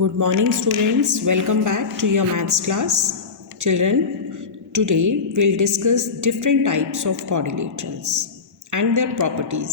Good morning students, welcome back to your maths class. Children, today we'll discuss different types of quadrilaterals and their properties.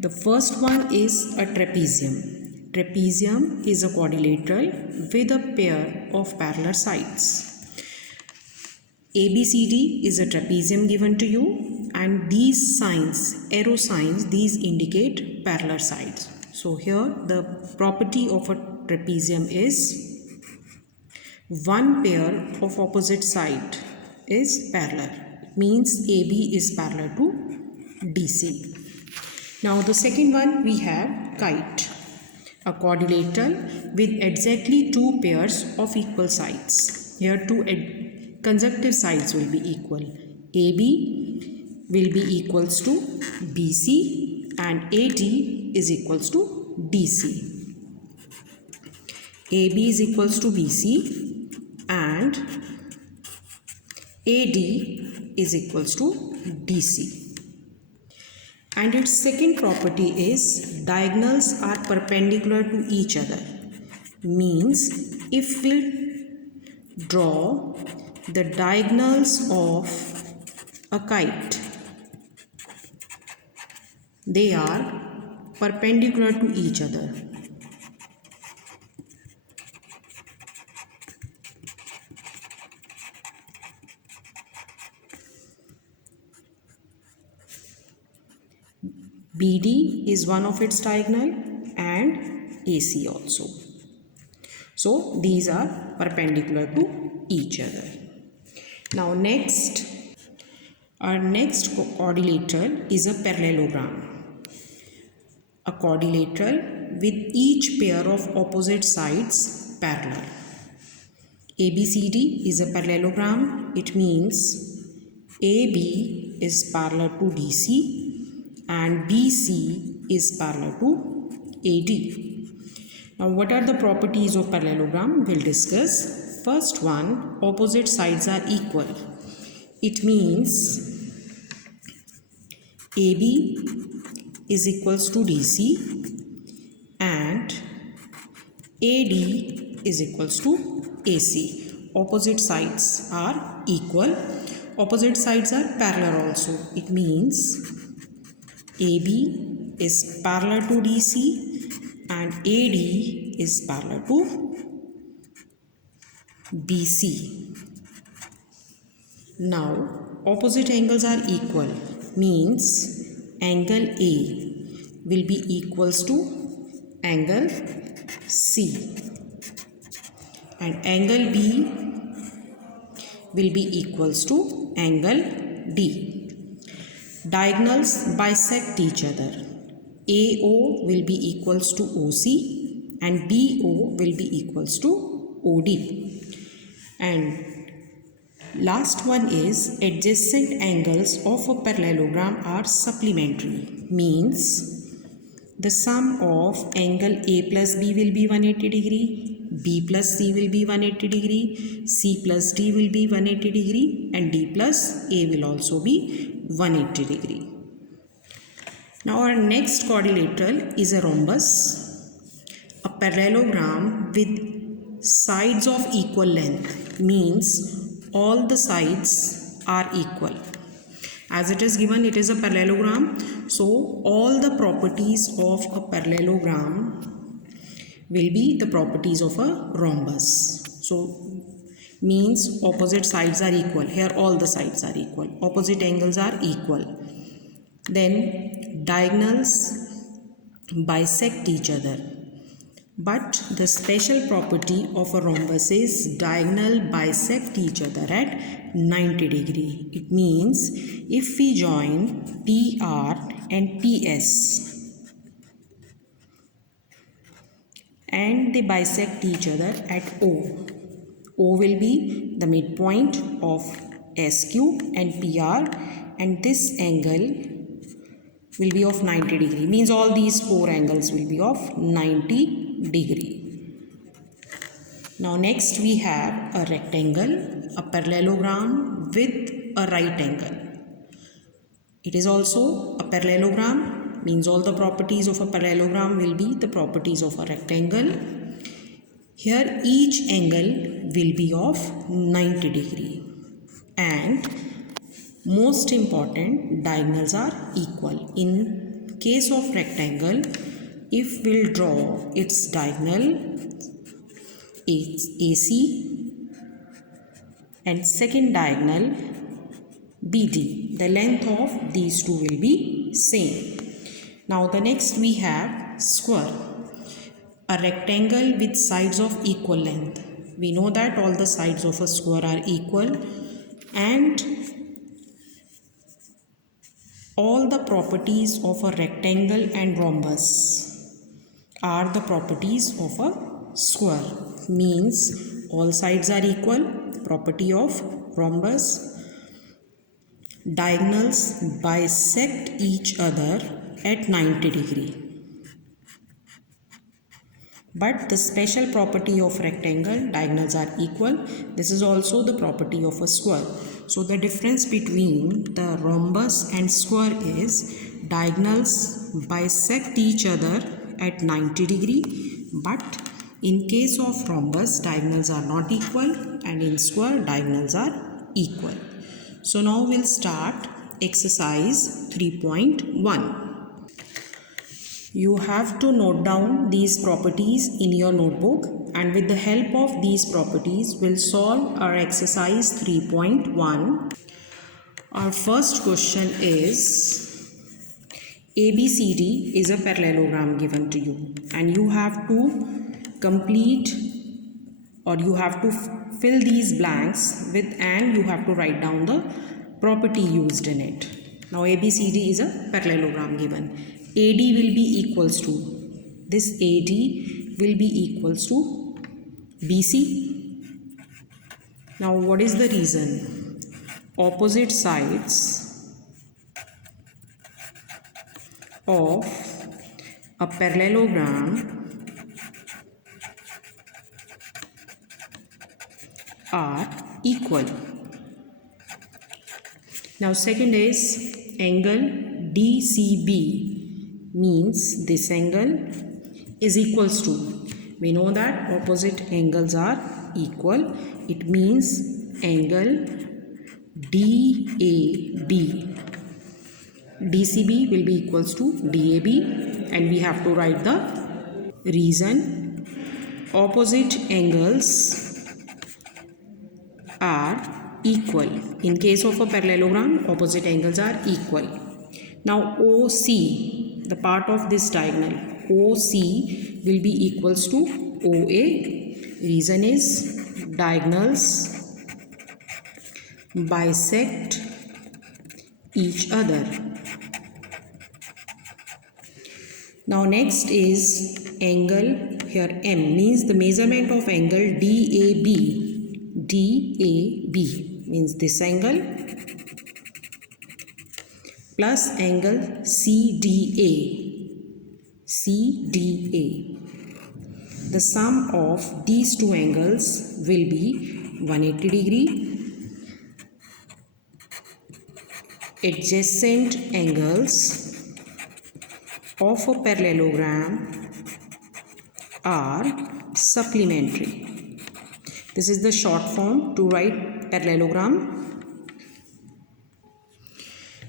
The first one is a trapezium. Trapezium is a quadrilateral with a pair of parallel sides. ABCD is a trapezium given to you, and these signs, arrow signs, these indicate parallel sides. So here the property of a trapezium is one pair of opposite side is parallel. It means AB is parallel to DC. Now the second one we have kite, a quadrilateral with exactly two pairs of equal sides. Here two consecutive sides will be equal. AB will be equals to BC and AD is equals to DC. AB is equals to BC and AD is equals to DC. And its second property is diagonals are perpendicular to each other. Means if we draw the diagonals of a kite, they are perpendicular to each other. BD is one of its diagonal and AC also. So these are perpendicular to each other. Now our next quadrilateral is a parallelogram. A quadrilateral with each pair of opposite sides parallel. ABCD is a parallelogram. It means AB is parallel to DC and BC is parallel to AD. Now what are the properties of parallelogram? We'll discuss. First one, opposite sides are equal. It means AB is equals to DC and AD is equals to AC. Opposite sides are equal. Opposite sides are parallel also. It means AB is parallel to DC and AD is parallel to BC. Now opposite angles are equal, means angle A will be equals to angle C and angle B will be equals to angle D. Diagonals bisect each other. AO will be equals to OC and BO will be equals to OD. And last one is adjacent angles of a parallelogram are supplementary. Means the sum of angle A plus B will be 180 degree, B plus C will be 180 degree, C plus D will be 180 degree and D plus A will also be 180 degree. Now our next quadrilateral is a rhombus, a parallelogram with sides of equal length. Means all the sides are equal. As it is given, it is a parallelogram. So all the properties of a parallelogram will be the properties of a rhombus. So means opposite sides are equal. Here all the sides are equal. Opposite angles are equal. Then diagonals bisect each other. But the special property of a rhombus is diagonal bisect each other at 90 degree. It means if we join PR and PS and they bisect each other at O. O will be the midpoint of SQ and PR and this angle will be of 90 degree. Means all these four angles will be of 90 degree. Now next we have a rectangle, a parallelogram with a right angle. It is also a parallelogram, means all the properties of a parallelogram will be the properties of a rectangle. Here each angle will be of 90 degree, and most important, diagonals are equal. In case of rectangle, if we'll draw its diagonal, it's AC, and second diagonal BD, the length of these two will be same. Now the next we have square, a rectangle with sides of equal length. We know that all the sides of a square are equal, and all the properties of a rectangle and rhombus are the properties of a square. Means all sides are equal, property of rhombus. Diagonals bisect each other at 90 degree. But the special property of rectangle, diagonals are equal. This is also the property of a square. So the difference between the rhombus and square is diagonals bisect each other at 90 degree, but in case of rhombus, diagonals are not equal, and in square, diagonals are equal. So now we'll start exercise 3.1. You have to note down these properties in your notebook, and with the help of these properties, we'll solve our exercise 3.1. Our first question is, ABCD is a parallelogram given to you, and you have to complete, or you have to fill these blanks with, and you have to write down the property used in it. Now ABCD is a parallelogram given. AD will be equals to, this AD will be equals to BC. Now what is the reason? Opposite sides of a parallelogram are equal. Now second is angle DCB, means this angle is equals to, we know that opposite angles are equal, it means angle DAB, DCB will be equals to DAB, and we have to write the reason. Opposite angles are equal. In case of a parallelogram, opposite angles are equal. Now OC, the part of this diagonal, OC will be equals to OA. Reason is diagonals bisect each other. Now next is angle, here M means the measurement of angle DAB. DAB means this angle plus angle CDA. CDA. The sum of these two angles will be 180 degree. Adjacent angles of a parallelogram are supplementary. This is the short form to write parallelogram.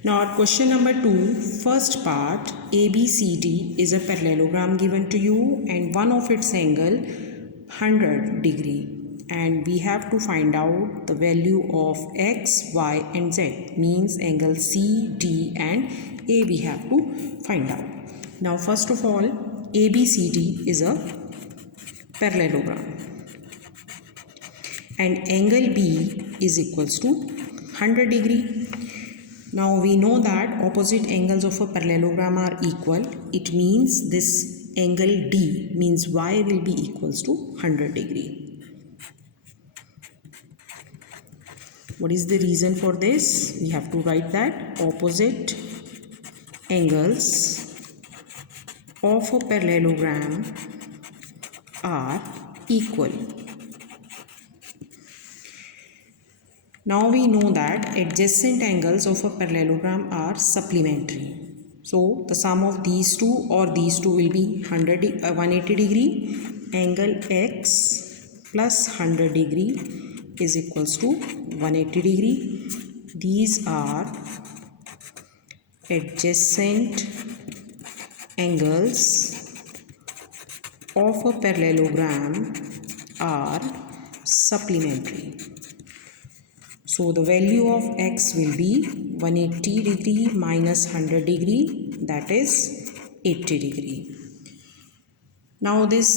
Now our question number 2, first part, ABCD is a parallelogram given to you, and one of its angle 100 degree, and we have to find out the value of X, Y and Z, means angle C, D and A we have to find out. Now first of all, ABCD is a parallelogram, and angle B is equals to 100 degree. Now we know that opposite angles of a parallelogram are equal. It means this angle D means Y will be equals to 100 degree. What is the reason for this? We have to write that opposite angles of a parallelogram are equal. Now we know that adjacent angles of a parallelogram are supplementary. So the sum of these two or these two will be 180 degree. Angle X plus 100 degree is equals to 180 degree. These are adjacent angles of a parallelogram are supplementary. So the value of x will be 180 degree minus 100 degree, that is 80 degree. Now this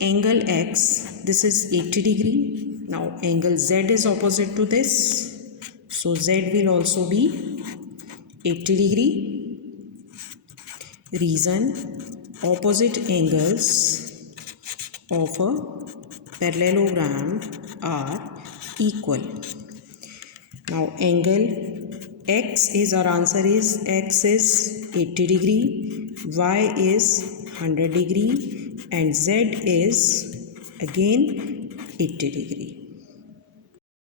angle x, this is 80 degree. Now angle z is opposite to this. So z will also be 80 degree. Reason, opposite angles of a parallelogram are equal. Now angle x is, our answer is, x is 80 degree, y is 100 degree and z is again 80 degree.